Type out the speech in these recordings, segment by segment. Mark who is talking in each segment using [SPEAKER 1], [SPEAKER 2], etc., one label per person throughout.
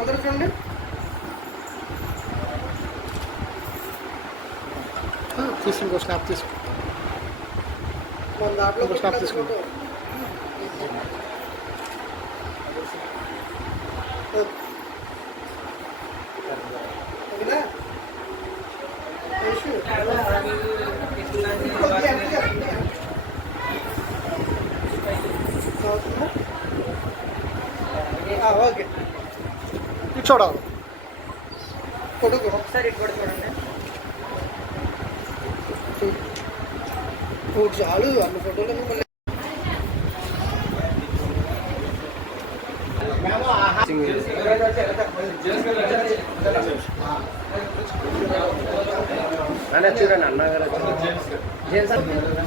[SPEAKER 1] దేవుడు మీరే.
[SPEAKER 2] అందరూ చూడండి
[SPEAKER 3] తీసుకో స్నాప్ తీసుకో
[SPEAKER 2] మన దాంట్లో
[SPEAKER 3] ఇంకో స్టాప్ తీసుకోండి.
[SPEAKER 2] ఓకేనా? యేసు. కొద్దిగా empty చేయండి. అవుతుందా? ఆ, ఓకే
[SPEAKER 3] ఇటు చూడాలి
[SPEAKER 2] కొడుకు
[SPEAKER 1] ఒకసారి ఇటు కూడా చూడండి
[SPEAKER 2] ఒకటి చాలు అన్ని ఫోటోలు మళ్ళీ
[SPEAKER 3] చూడండి అన్నగారు
[SPEAKER 2] ఏం కావాలి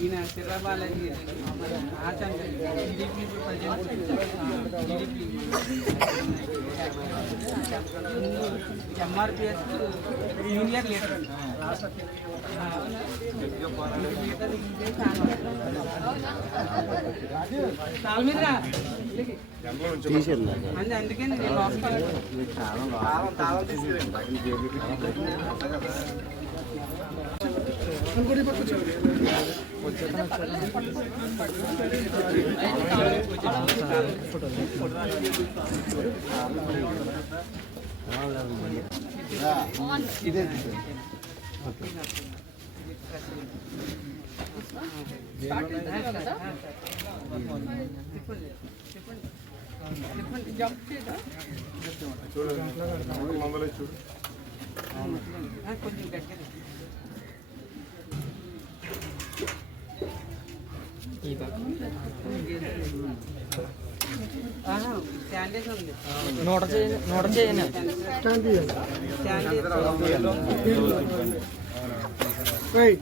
[SPEAKER 4] ఈయన సిర్రాబాలజీ ఆచండి టీడీపీ ఎంఆర్పిఎస్ లీడర్ మీద అందుకే నేను లోపల
[SPEAKER 2] ఇంకోటి
[SPEAKER 4] కొంచెం గట్టిగా శాండేజ్ ఉంది నూట చేయ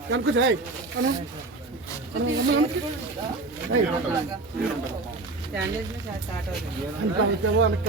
[SPEAKER 2] കണക്കുച്ചായി സ്റ്റാൻഡേർഡിന്
[SPEAKER 5] സ്റ്റാർട്ട് ആവുന്നത്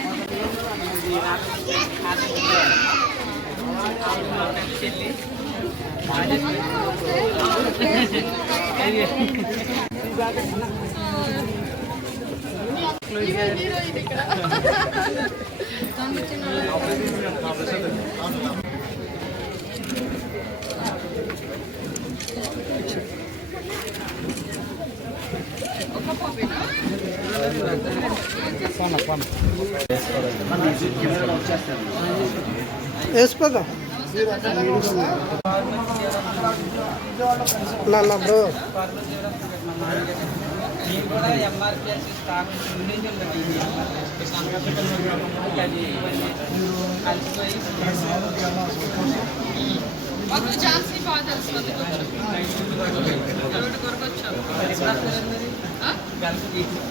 [SPEAKER 5] ఇక్కడ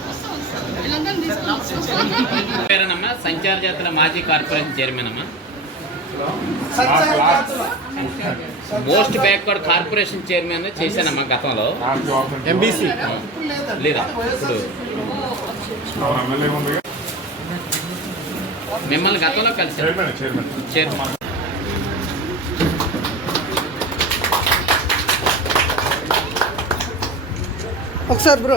[SPEAKER 5] వస్తాం. వీళ్ళందరినీ తీసుకొని
[SPEAKER 6] పేరేనమ్మా? సంచార జాతర మాజీ కార్పొరేషన్ చైర్మన్ అమ్మా? మోస్ట్ బ్యాక్వర్డ్ కార్పొరేషన్ చైర్మన్ చేశానమ్మా గతంలో.
[SPEAKER 3] ఎంబీసీ
[SPEAKER 6] లేదా? ఇప్పుడు మిమ్మల్ని గతంలో కలిసి చైర్మన్
[SPEAKER 2] ఒకసారి బ్రో.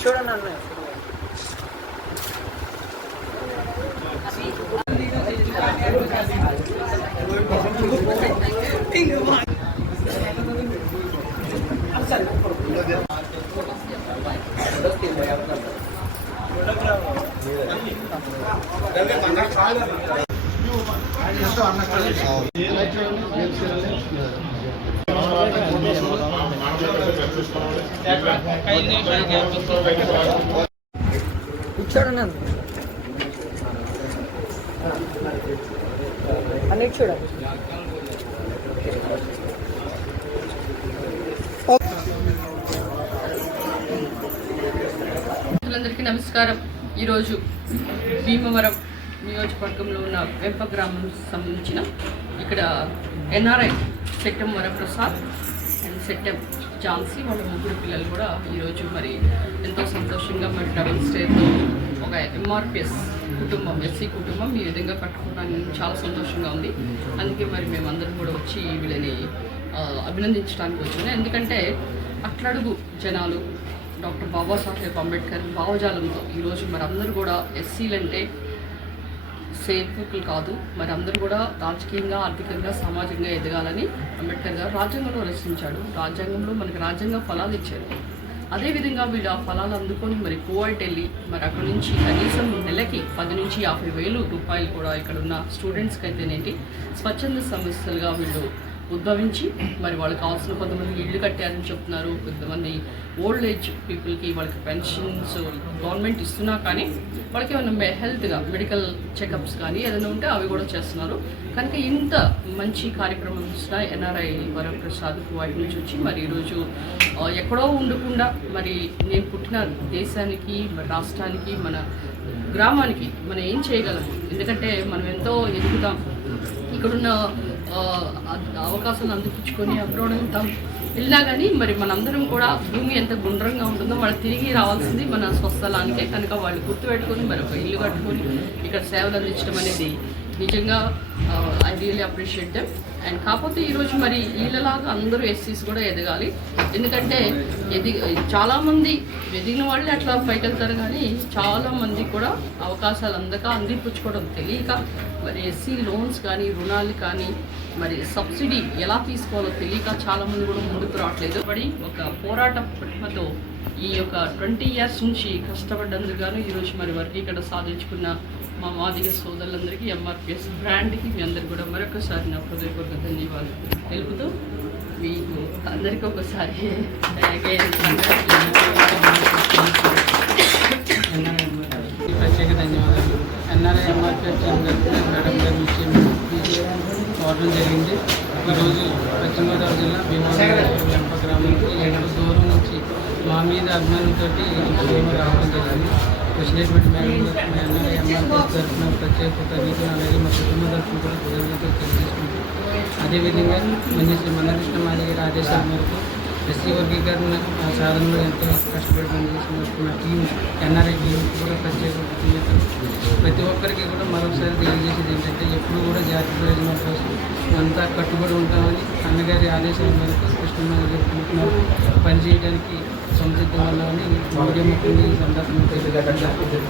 [SPEAKER 7] చూడండి అన్నయ్య చూడండి అన్ని అన్నిటి చూడండి
[SPEAKER 5] మిత్రులందరికీ నమస్కారం. ఈరోజు భీమవరం నియోజకవర్గంలో ఉన్న వెంప గ్రామం సంబంధించిన ఇక్కడ ఎన్ఆర్ఐ సెట్టం వరప్రసాద్ అండ్ సెట్టం ఝాన్సీ వాళ్ళ ముగ్గురు పిల్లలు కూడా ఈరోజు మరి ఎంతో సంతోషంగా మరి డబుల్ స్టేతో ఒక ఎంఆర్పిఎస్ కుటుంబం ఎస్సీ కుటుంబం ఈ విధంగా పట్టుకోవడానికి చాలా సంతోషంగా ఉంది. అందుకే మరి మేమందరం కూడా వచ్చి వీళ్ళని అభినందించడానికి వచ్చాను. ఎందుకంటే అట్లడుగు జనాలు డాక్టర్ బాబాసాహెబ్ అంబేద్కర్ భావజాలంతో ఈరోజు మరి అందరూ కూడా ఎస్సీలు అంటే సేవకులు కాదు. మరి అందరూ కూడా రాజకీయంగా ఆర్థికంగా సామాజికంగా ఎదగాలని అంబేద్కర్ గారు రాజ్యాంగంలో రచించాడు. రాజ్యాంగంలో మనకి రాజ్యాంగ ఫలాలు ఇచ్చారు. అదేవిధంగా వీళ్ళు ఆ ఫలాలు అందుకొని మరి కువైట్ వెళ్ళి మరి అక్కడ నుంచి కనీసం నెలకి పది నుంచి యాభై వేలు రూపాయలు కూడా ఇక్కడ ఉన్న స్టూడెంట్స్కి అయితేనేంటి స్వచ్ఛంద సంస్థలుగా వీళ్ళు ఉద్భవించి మరి వాళ్ళకి కావాల్సిన కొంతమంది ఇళ్ళు కట్టారని చెప్తున్నారు కొంతమంది ఓల్డ్ ఏజ్ పీపుల్కి వాళ్ళకి పెన్షన్స్ గవర్నమెంట్ ఇస్తున్నా కానీ వాళ్ళకి ఏమైనా హెల్త్గా మెడికల్ చెకప్స్ కానీ ఏదైనా ఉంటే అవి కూడా చేస్తున్నారు. కనుక ఇంత మంచి కార్యక్రమం వచ్చిన ఎన్ఆర్ఐ వరప్రసాద్ వాటి నుంచి వచ్చి మరి ఈరోజు ఎక్కడో ఉండకుండా మరి నేను పుట్టిన దేశానికి మన రాష్ట్రానికి మన గ్రామానికి మనం ఏం చేయగలం? ఎందుకంటే మనం ఎంతో ఎదుగుతాం ఇక్కడున్న అవకాశాన్ని అందిపించుకొని అవకాశాలు అందిపుచ్చుకొని అబ్రాడ్ వెళ్తాం వెళ్ళినా కానీ మరి మనందరం కూడా భూమి ఎంత గుండ్రంగా ఉంటుందో వాళ్ళు తిరిగి రావాల్సింది మన స్వస్థలానికే. కనుక వాళ్ళు గుర్తుపెట్టుకొని మరి ఒక ఇల్లు కట్టుకొని ఇక్కడ సేవలు అందించడం అనేది నిజంగా I really appreciate them and కాకపోతే ఈరోజు మరి వీళ్ళలాగా అందరూ ఎస్సీస్ కూడా ఎదగాలి. ఎందుకంటే ఎది చాలామంది ఎదిగిన వాళ్ళే అట్లా పైకి వెళ్తారు కానీ చాలామంది కూడా అవకాశాలు అందక అందిపుచ్చుకోవడం తెలియక మరి ఎస్సీ లోన్స్ కానీ రుణాలు కానీ మరి సబ్సిడీ ఎలా తీసుకోవాలో తెలియక చాలామంది కూడా ముందుకు రావట్లేదు. పడి ఒక పోరాట ప్రతిమతో ఈ యొక్క ట్వంటీ ఇయర్స్ నుంచి కష్టపడ్డందుకు గాను ఈరోజు మరి వర్గీకరణ సాధించుకున్న మా మాదిగ సోదరులందరికీ ఎంఆర్పిఎస్ బ్రాండ్కి మీ అందరు కూడా మరొకసారి నా హృదయపూర్వక ధన్యవాదాలు తెలుపుతూ మీకు అందరికీ ఒకసారి
[SPEAKER 7] ప్రత్యేక ధన్యవాదాలు. ఎన్ఆర్ఐ ఎంఆర్పిఎఫ్ మేడం గారి నుంచి కోరడం జరిగింది. ఈరోజు పశ్చిమ గోదావరి జిల్లా భీమవరం వెంప గ్రామానికి ఏడు దూరం నుంచి మా మీద అభిమానంతో భీమ రావడం జరిగింది. వచ్చినటువంటి మేడం గారికి ఎన్ఆర్ఐ ఎంఆర్పిఎఫ్ తరఫున ప్రత్యేక కృతజ్ఞతలు అలాగే మా కుటుంబ తరఫున కూడా కృతజ్ఞతలు తెలియజేసుకుంటాం అదేవిధంగా మంచి శ్రీ మందకృష్ణ మాది గారి ఆదేశాల మేరకు ఎస్సీ వర్గీకరణ ఆ సాధనలో ఎంతో కష్టపడి పనిచేసిన టీం ఎన్ఆర్ఐ టీం కూడా ప్రత్యేక ప్రతి ఒక్కరికి కూడా మరొకసారి తెలియజేసేది ఏంటంటే ఎప్పుడు కూడా జాతి ప్రయోజనం కోసం అంతా కట్టుబడి ఉంటామని అన్నగారి ఆదేశాల మేరకు కృష్ణమ్మ గారి పనిచేయడానికి సంసిద్ధం వల్ల అని ముఖ్యంగా ఈ సందర్భంగా